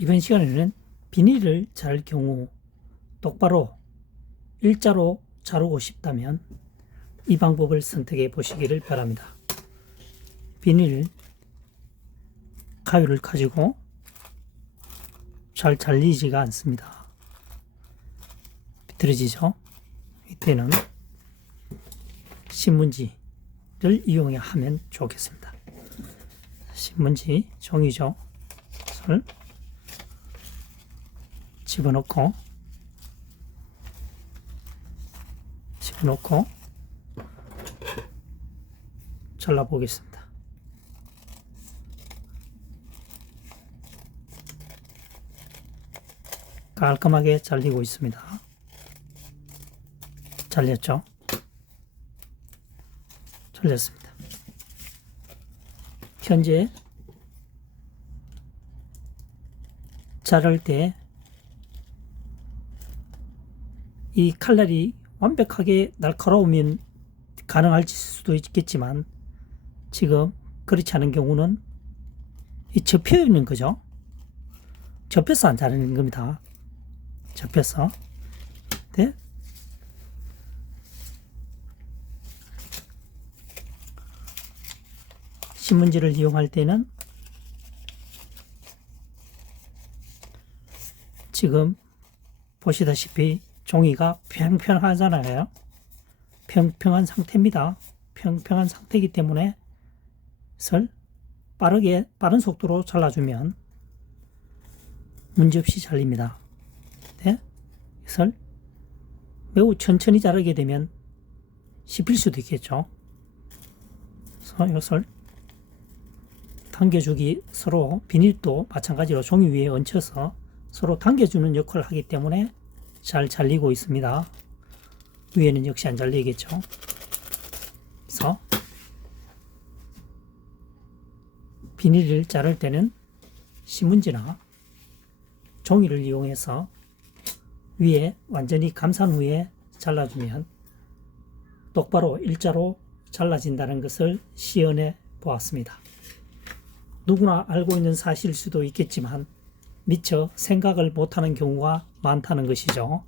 이번 시간에는 비닐을 자를 경우 똑바로 일자로 자르고 싶다면 이 방법을 선택해 보시기를 바랍니다. 비닐 가위를 가지고 잘 잘리지가 않습니다. 비틀어지죠? 이때는 신문지를 이용해 하면 좋겠습니다. 신문지 종이죠. 을 집어넣고 잘라 보겠습니다. 깔끔하게 잘리고 있습니다. 잘렸죠? 잘렸습니다. 현재 자를 때 이 칼날이 완벽하게 날카로우면 가능할 수도 있겠지만 지금 그렇지 않은 경우는 이 접혀 있는 거죠. 접혀서 안 자르는 겁니다. 접혀서. 네? 신문지를 이용할 때는 지금 보시다시피 종이가 평평하잖아요. 평평한 상태입니다. 평평한 상태이기 때문에 빠른 속도로 잘라주면 문제없이 잘립니다. 네? 이것을 매우 천천히 자르게 되면 씹힐 수도 있겠죠. 그래서 이것을 당겨주기, 서로 비닐도 마찬가지로 종이 위에 얹혀서 서로 당겨주는 역할을 하기 때문에 잘 잘리고 있습니다. 위에는 역시 안 잘리겠죠. 그래서 비닐을 자를 때는 신문지나 종이를 이용해서 위에 완전히 감싼 후에 잘라주면 똑바로 일자로 잘라진다는 것을 시연해 보았습니다. 누구나 알고 있는 사실일 수도 있겠지만 미처 생각을 못하는 경우가 많다는 것이죠.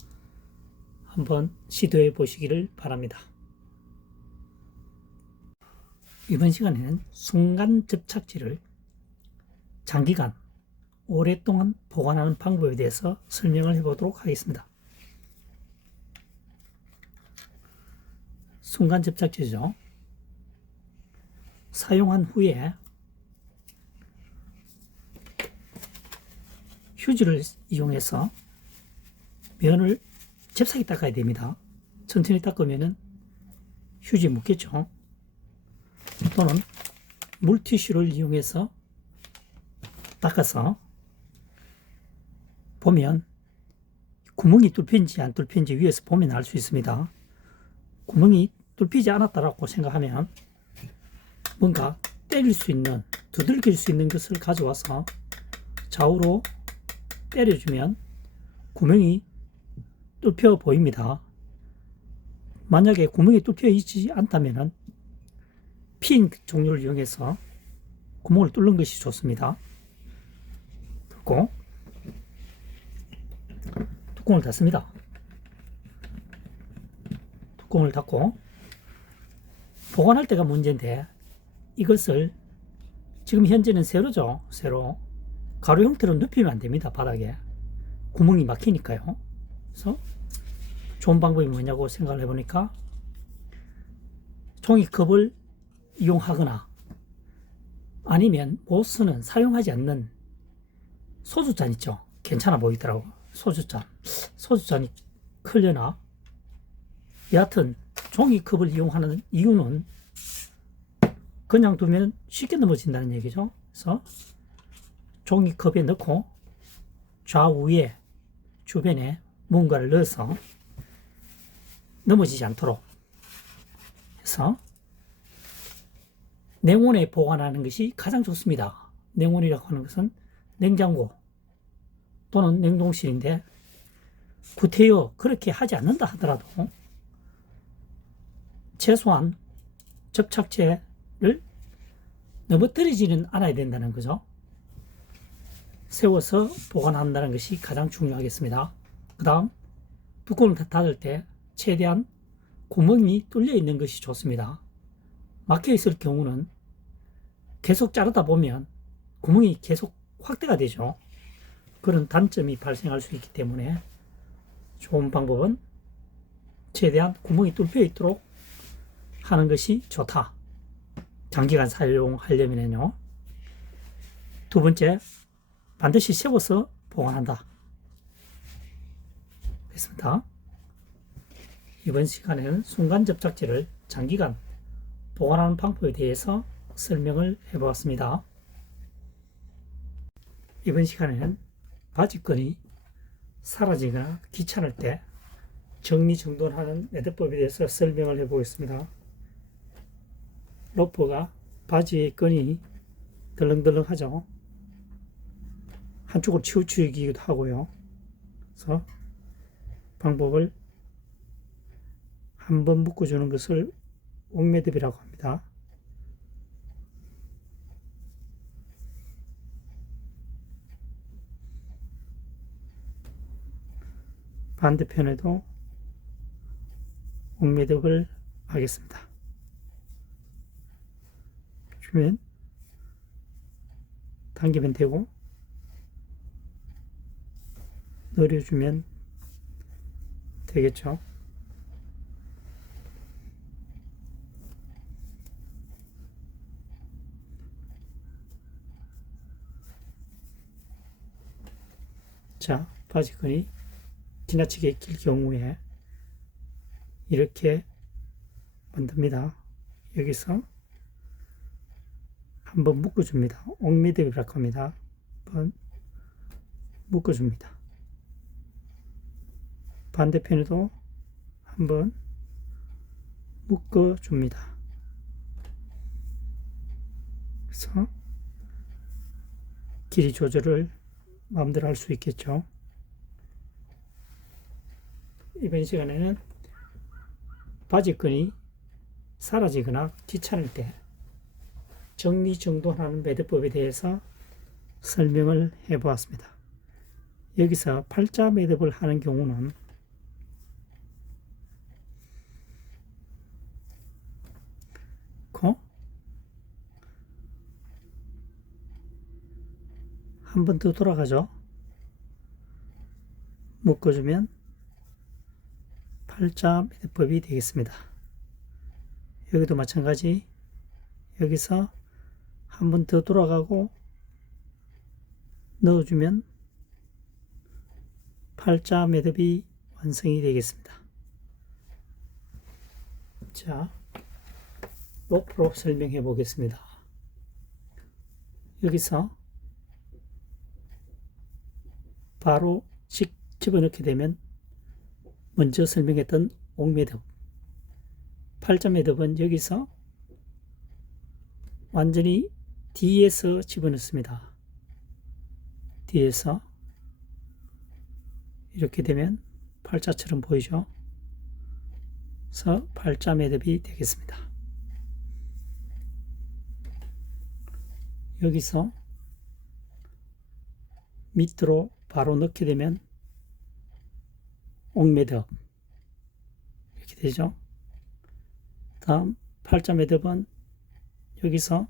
한번 시도해 보시기를 바랍니다. 이번 시간에는 순간 접착제를 장기간 오랫동안 보관하는 방법에 대해서 설명을 해보도록 하겠습니다. 순간 접착제죠. 사용한 후에 휴지를 이용해서 면을 잽싸게 닦아야 됩니다. 천천히 닦으면 휴지에 묻겠죠. 또는 물티슈를 이용해서 닦아서 보면 구멍이 뚫힌지 안 뚫힌지 위에서 보면 알 수 있습니다. 구멍이 뚫히지 않았다고 생각하면 뭔가 때릴 수 있는, 두들길 수 있는 것을 가져와서 좌우로 때려주면 구멍이 뚫혀 보입니다. 만약에 구멍이 뚫혀 있지 않다면 핀 종류를 이용해서 구멍을 뚫는 것이 좋습니다. 그리고 뚜껑을 닫습니다. 뚜껑을 닫고 보관할 때가 문제인데 이것을 지금 현재는 세로죠. 세로. 가루 형태로 눕히면 안 됩니다. 바닥에. 구멍이 막히니까요. 그래서 좋은 방법이 뭐냐고 생각을 해보니까 종이컵을 이용하거나 아니면 못 쓰는, 사용하지 않는 소주잔 있죠. 괜찮아 보이더라고. 소주잔이 클려나 여하튼 종이컵을 이용하는 이유는 그냥 두면 쉽게 넘어진다는 얘기죠. 그래서 종이컵에 넣고 좌우에 주변에 뭔가를 넣어서 넘어지지 않도록 해서 냉온에 보관하는 것이 가장 좋습니다. 냉온이라고 하는 것은 냉장고 또는 냉동실인데 구태여 그렇게 하지 않는다 하더라도 최소한 접착제를 넘어뜨리지는 않아야 된다는 거죠. 세워서 보관한다는 것이 가장 중요하겠습니다. 그 다음 뚜껑을 닫을 때 최대한 구멍이 뚫려 있는 것이 좋습니다. 막혀 있을 경우는 계속 자르다 보면 구멍이 계속 확대가 되죠. 그런 단점이 발생할 수 있기 때문에 좋은 방법은 최대한 구멍이 뚫려 있도록 하는 것이 좋다. 장기간 사용하려면요. 두 번째, 반드시 세워서 보관한다. 됐습니다. 이번 시간에는 순간 접착제를 장기간 보관하는 방법에 대해서 설명을 해보았습니다. 이번 시간에는 바지끈이 사라지거나 귀찮을 때 정리정돈하는 매듭법에 대해서 설명을 해보겠습니다. 로프가 바지의 끈이 덜렁덜렁하죠. 한쪽으로 치우치기도 하고요. 그래서 방법을 한번 묶어주는 것을 옥매듭이라고 합니다. 반대편에도 옥매듭을 하겠습니다. 주면 당기면 되고 늘려주면 되겠죠. 자, 바지끈이 지나치게 길 경우에 이렇게 만듭니다. 여기서 한번 묶어줍니다. 옥매듭이라고 합니다. 한번 묶어줍니다. 반대편에도 한번 묶어줍니다. 그래서 길이 조절을 마음대로 할 수 있겠죠. 이번 시간에는 바지끈이 사라지거나 귀찮을 때 정리정돈하는 매듭법에 대해서 설명을 해보았습니다. 여기서 팔자 매듭을 하는 경우는 한 번 더 돌아가죠. 묶어주면 팔자 매듭법이 되겠습니다. 여기도 마찬가지 여기서 한 번 더 돌아가고 넣어주면 팔자 매듭이 완성이 되겠습니다. 자, 로프로 설명해 보겠습니다. 여기서 바로 집어넣게 되면 먼저 설명했던 옥매듭, 팔자 매듭은 여기서 완전히 뒤에서 집어넣습니다. 뒤에서 이렇게 되면 팔자처럼 보이죠? 그래서 팔자 매듭이 되겠습니다. 여기서 밑으로 바로 넣게 되면 옥매듭 이렇게 되죠. 다음 팔자 매듭은 여기서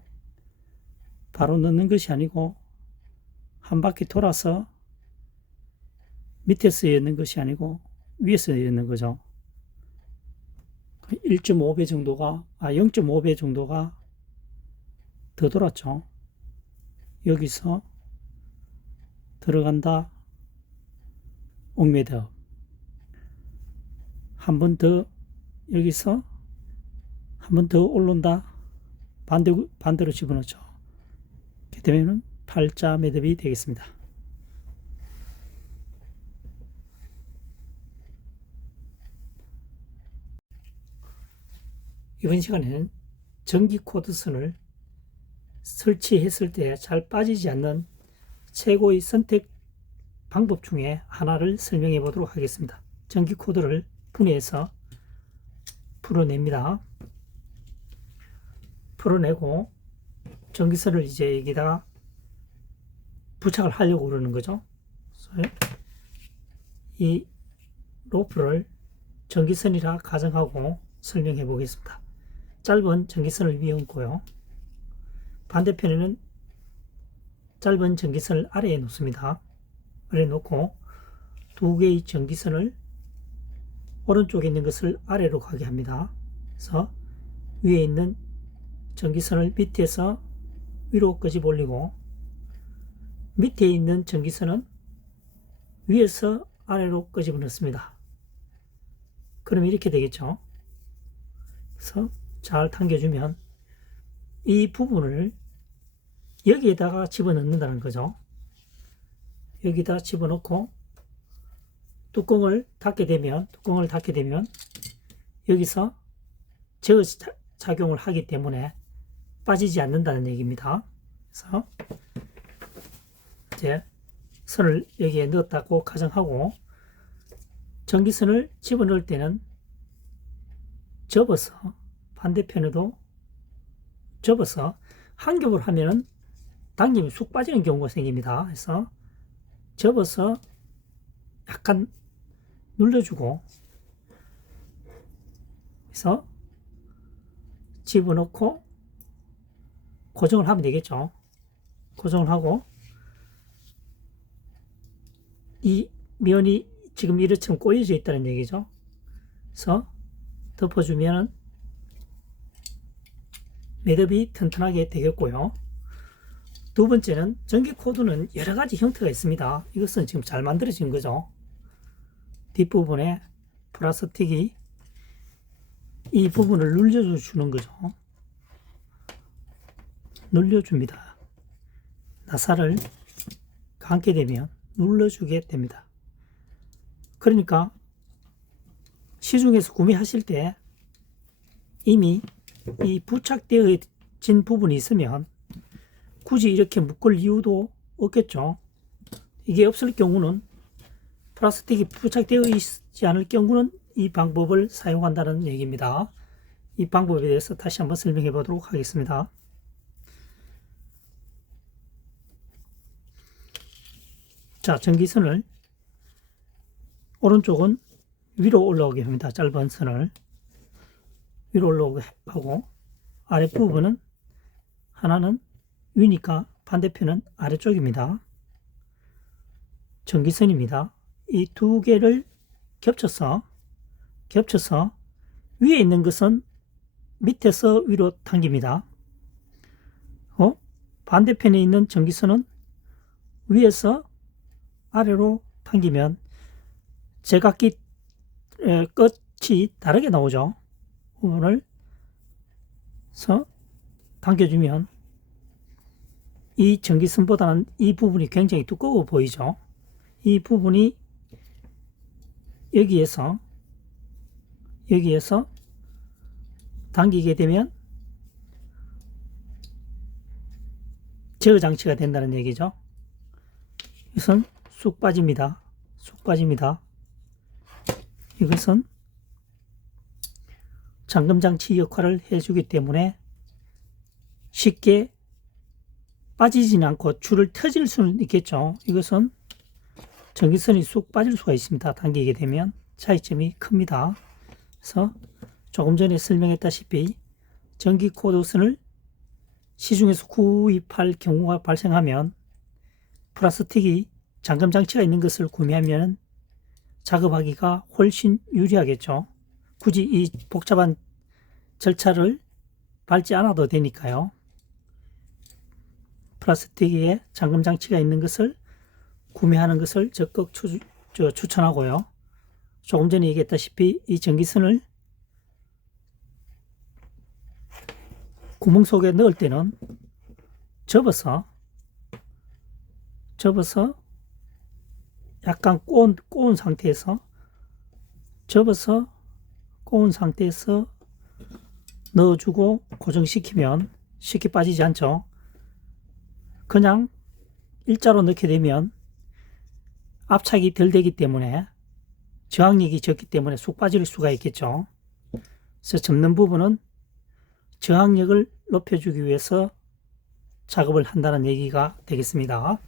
바로 넣는 것이 아니고 한 바퀴 돌아서 밑에서 엮는 것이 아니고 위에서 엮는 거죠. 1.5배 정도가 0.5배 정도가 더 돌았죠. 여기서 들어간다 옥매듭, 한 번 더 여기서 한 번 더 올라온다 반대로 집어넣죠. 이렇게 되면 팔자 매듭이 되겠습니다. 이번 시간에는 전기 코드선을 설치했을 때 잘 빠지지 않는 최고의 선택 방법 중에 하나를 설명해 보도록 하겠습니다. 전기 코드를 분해해서 풀어냅니다. 풀어내고 전기선을 이제 여기다가 부착을 하려고 그러는 거죠. 그래서 이 로프를 전기선이라 가정하고 설명해 보겠습니다. 짧은 전기선을 위에 얹고요. 반대편에는 짧은 전기선을 아래에 놓습니다. 아래에 놓고 두 개의 전기선을 오른쪽에 있는 것을 아래로 가게 합니다. 그래서 위에 있는 전기선을 밑에서 위로 끄집어 올리고 밑에 있는 전기선은 위에서 아래로 끄집어 넣습니다. 그럼 이렇게 되겠죠. 그래서 잘 당겨주면 이 부분을 여기에다가 집어넣는다는 거죠. 여기다 집어넣고 뚜껑을 닫게 되면 여기서 제어 작용을 하기 때문에 빠지지 않는다는 얘기입니다. 그래서 이제 선을 여기에 넣었다고 가정하고 전기선을 집어넣을 때는 접어서 반대편에도 접어서 한 겹을 하면은 당기면 쑥 빠지는 경우가 생깁니다. 그래서 접어서 약간 눌러주고 그래서 집어넣고 고정을 하면 되겠죠. 고정을 하고 이 면이 지금 이렇처럼 꼬여져 있다는 얘기죠. 그래서 덮어주면 매듭이 튼튼하게 되겠고요. 두 번째는 전기 코드는 여러 가지 형태가 있습니다. 이것은 지금 잘 만들어진 거죠. 뒷부분에 플라스틱이 이 부분을 눌려주는 거죠. 눌려줍니다. 나사를 감게 되면 눌러주게 됩니다. 그러니까 시중에서 구매하실 때 이미 이 부착되어진 부분이 있으면 굳이 이렇게 묶을 이유도 없겠죠. 이게 없을 경우는 플라스틱이 부착되어 있지 않을 경우는 이 방법을 사용한다는 얘기입니다. 이 방법에 대해서 다시 한번 설명해 보도록 하겠습니다. 자, 전기선을 오른쪽은 위로 올라오게 합니다. 짧은 선을 위로 올라오게 하고 아랫부분은 하나는 위니까 반대편은 아래쪽입니다. 전기선입니다. 이 두 개를 겹쳐서 위에 있는 것은 밑에서 위로 당깁니다. 반대편에 있는 전기선은 위에서 아래로 당기면 제각기 끝이 다르게 나오죠. 부분을 당겨주면 이 전기선보다는 이 부분이 굉장히 두꺼워 보이죠. 이 부분이 여기에서 당기게 되면 제어 장치가 된다는 얘기죠. 이것은 쑥 빠집니다. 이것은 잠금 장치 역할을 해주기 때문에 쉽게 빠지지는 않고 줄을 터질 수는 있겠죠. 이것은 전기선이 쑥 빠질 수가 있습니다. 당기게 되면 차이점이 큽니다. 그래서 조금 전에 설명했다시피 전기 코드선을 시중에서 구입할 경우가 발생하면 플라스틱이 잠금 장치가 있는 것을 구매하면 작업하기가 훨씬 유리하겠죠. 굳이 이 복잡한 절차를 밟지 않아도 되니까요. 플라스틱에 잠금 장치가 있는 것을 구매하는 것을 적극 추천하고요. 조금 전에 얘기했다시피 이 전기선을 구멍 속에 넣을 때는 접어서 약간 꼬운 상태에서 넣어주고 고정시키면 쉽게 빠지지 않죠. 그냥 일자로 넣게 되면 압착이 덜 되기 때문에 저항력이 적기 때문에 쑥 빠질 수가 있겠죠. 그래서 접는 부분은 저항력을 높여주기 위해서 작업을 한다는 얘기가 되겠습니다.